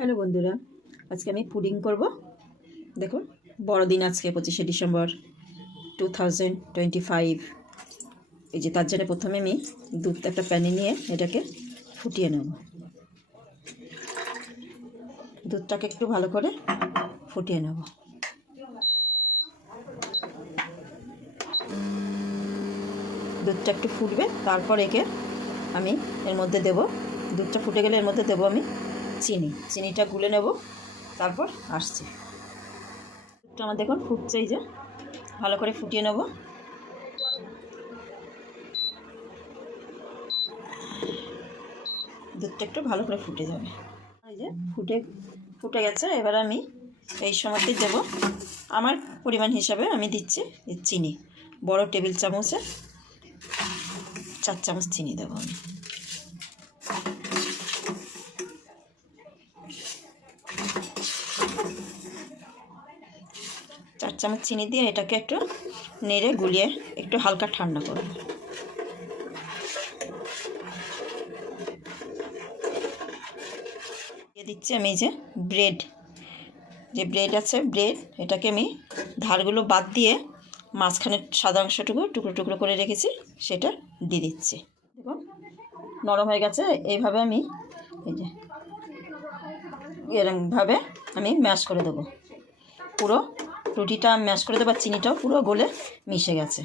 Hello বন্ধুরা, আজকে আমি পুডিং করব। দেখুন, বড়দিন আজকে 25শে ডিসেম্বর 2025। এই যে তার জন্য প্রথমে আমি দুধ একটা প্যানে নিয়ে এটাকে ফুটিয়ে নেব। দুধটাকে একটু ভালো করে ফুটিয়ে নেব। দুধটা একটু ফুটবে, তারপর একে আমি এর মধ্যে দেব। দুধটা ফুটে গেলে এর মধ্যে দেব আমি চিনিটা গুলে নেব, তারপর আসছে। দুধটা আমার দেখুন ফুটছে, এই যে ভালো করে ফুটিয়ে নেব। দুধটা একটু ভালো করে ফুটে যাবে। এই যে ফুটে গেছে। এবার আমি এই সময়তে দেব আমার পরিমাণ হিসাবে আমি দিচ্ছি চিনি। বড় টেবিল চামচে 4 চামচ চিনি দেবো আমি। চার চামচ চিনি দিয়ে এটাকে একটু নেড়ে গুলিয়ে একটু হালকা ঠান্ডা করব। দিয়ে দিচ্ছি আমি যে ব্রেড আছে, এটাকে আমি ধারগুলো বাদ দিয়ে মাঝখানের সাদা অংশটুকু টুকরো টুকরো করে রেখেছি, সেটা দিয়ে দিচ্ছি। দেখুন নরম হয়ে গেছে। এইভাবে আমি এই যে এরকমভাবে আমি ম্যাশ করে দেবো। পুরো রুটিটা ম্যাশ করে দেবো। চিনিটাও পুরো গলে মিশে গেছে,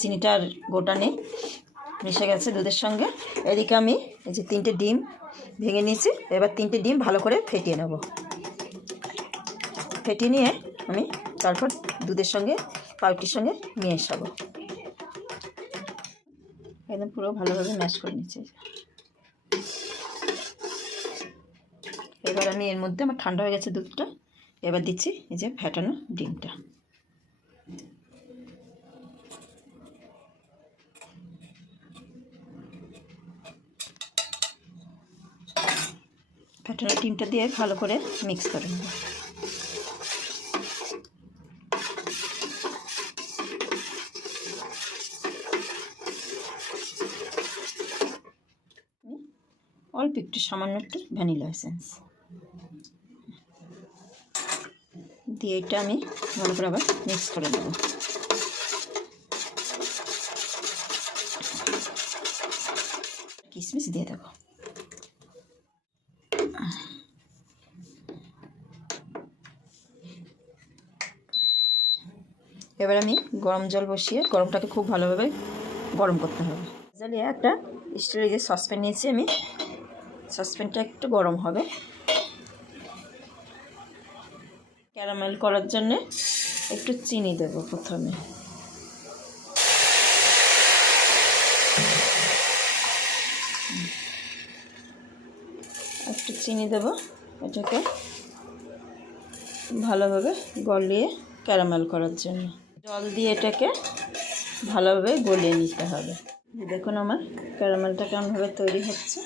চিনিটার গোটা নেই, মিশে গেছে দুধের সঙ্গে। এদিকে আমি এই যে 3টে ডিম ভেঙে নিয়েছি। এবার 3টে ডিম ভালো করে ফেটিয়ে নেব। ফেটিয়ে নিয়ে আমি তারপর দুধের সঙ্গে পাউরুটির সঙ্গে মেশাবো। একদম পুরো ভালোভাবে ম্যাশ করে নিচ্ছি। এবার আমি এর মধ্যে আমার ঠান্ডা হয়ে গেছে দুধটা, এবার দিচ্ছি এই যে ফেটানো ডিমটা। ফেটানো ডিমটা দিয়ে ভালো করে মিক্স করে নেব। অল্প একটু সামান্য একটু ভ্যানিলা এসেন্স দিয়ে এটা আমি ভালো করে আবার মিক্স করে নেব। কিশমিশ দিয়ে দেবো। এবার আমি গরম জল বসিয়ে গরমটাকে খুব ভালোভাবে গরম করতে হবে। জ্বালিয়ে একটা স্টিলের যে সসপ্যান নিয়েছি আমি, সসপ্যানটা একটু গরম হবে। ক্যারামেল করার জন্যে একটু চিনি দেব প্রথমে। একটু চিনি দেব, এটাকে ভালোভাবে গলিয়ে ক্যারামেল করার জন্য জল দিয়ে এটাকে ভালোভাবে গলিয়ে নিতে হবে। দেখুন আমার ক্যারামেলটা কেমনভাবে তৈরি হচ্ছে।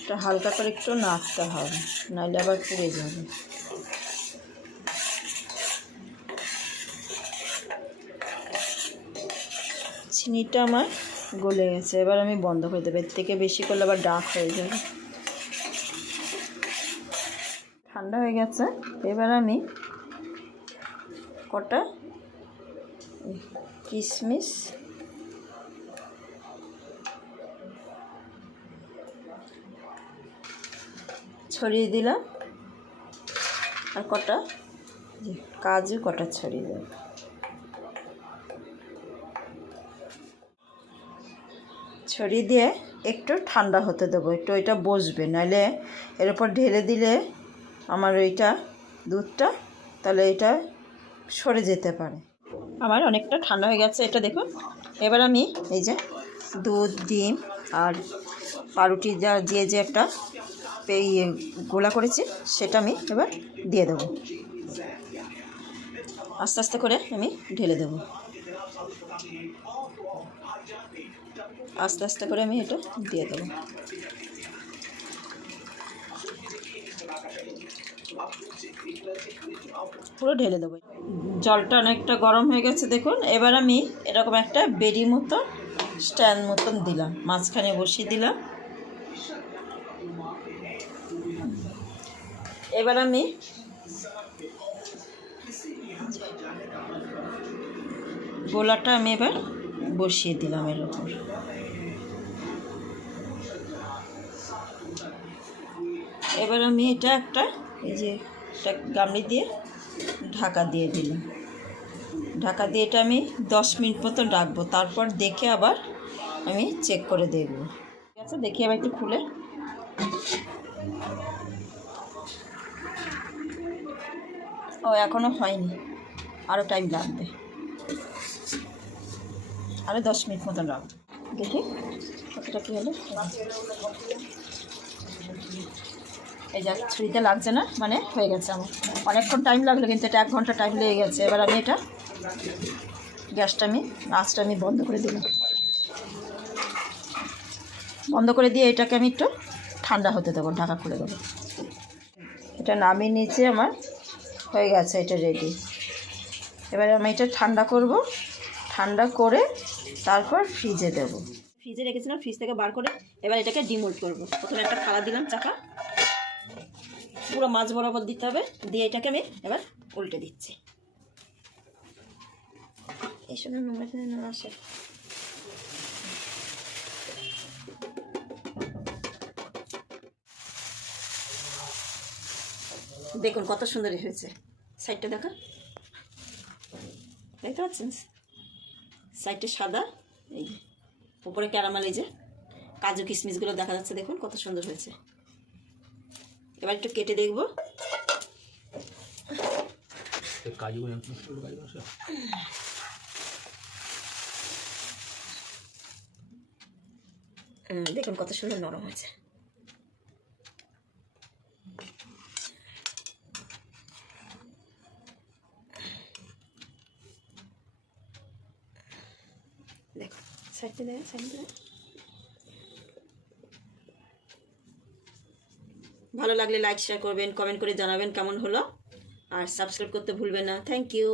এটা হালকা করে একটু নাড়তে হবে, নাহলে আবার পুড়ে যাবে। চিনিটা আমার গলে গেছে। এবার আমি বন্ধ করে দেবো। এর থেকে বেশি করলে আবার ডার্ক হয়ে যাবে। ঠান্ডা হয়ে গেছে। এবার আমি কটা কিশমিশ ছড়িয়ে দিলাম, আর কটা কাজু কটা ছড়িয়ে দিলাম। ছড়িয়ে দিয়ে একটু ঠান্ডা হতে দেবো। একটু ওইটা বসবে, নাহলে এর উপর ঢেলে দিলে আমার ওইটা দুধটা তাহলে এটা সরে যেতে পারে। আমার অনেকটা ঠান্ডা হয়ে গেছে এটা দেখুন। এবার আমি এই যে দুধ, ডিম আর পাউরুটি দিয়ে যে একটা গোলা করেছি, সেটা আমি এবার দিয়ে দেবো। আস্তে আস্তে করে আমি ঢেলে দেবো। আস্তে আস্তে করে আমি এটা দিয়ে দেবো। পুরো ঢেলে দেবো। জলটা অনেকটা গরম হয়ে গেছে দেখুন। এবার আমি এরকম একটা বেড়ি মতো স্ট্যান্ড মতন দিলাম, মাঝখানে বসিয়ে দিলাম। এবার আমি গোলাটা আমি এবার বসিয়ে দিলাম এর উপর। এবার আমি এটা একটা এই যে একটা গামলি দিয়ে ঢাকা দিয়ে দিলাম। ঢাকা দিয়ে এটা আমি 10 মিনিট মতো রাখবো, তারপর দেখে আবার আমি চেক করে দেখব। ঠিক আছে, দেখি আবার একটু খুলে। ও এখনও হয়নি, আরও টাইম লাগবে, আরও 10 মিনিট মতন রাখবো। দেখি কতটা কী হলো। এই যা ছুরিতে লাগছে না, মানে হয়ে গেছে। আমার অনেকক্ষণ টাইম লাগলো, কিন্তু এটা 1 ঘন্টা টাইম লেগে গেছে। এবার আমি এটা গ্যাসটা আঁচটা আমি বন্ধ করে দিলাম। বন্ধ করে দিয়ে এটাকে আমি একটু ঠান্ডা হতে দেবো, ঢাকা খুলে দেবো। এটা নামিয়ে নিচে আমার হয়ে গেছে, এটা রেডি। এবারে আমি এটা ঠান্ডা করব, ঠান্ডা করে তারপর ফ্রিজে দেবো। ফ্রিজে রেখেছিলাম, ফ্রিজ থেকে বার করে এবার এটাকে ডিমোল্ড করবো। প্রথমে একটা থালা দিলাম, চাকা পুরো মাছ বরাবর দিতে হবে, দিয়ে এটাকে আমি এবার উল্টে দিচ্ছি। এই সময় নোংরা না আসে। দেখুন কত সুন্দর হয়েছে। সাইডটা দেখা, দেখতে পাচ্ছেন? সাইডটা সাদা, এই যে উপরে ক্যারামেল, এই যে কাজু কিশমিশগুলো দেখা যাচ্ছে। দেখুন কত সুন্দর হয়েছে। এবার একটু কেটে দেখব। দেখুন কত সুন্দর নরম হয়েছে। দেখুন সাইডটা দেখেন, সাইডটা ভালো লাগলে লাইক শেয়ার করবেন, কমেন্ট করে জানাবেন কেমন হলো, আর সাবস্ক্রাইব করতে ভুলবেন না। Thank you.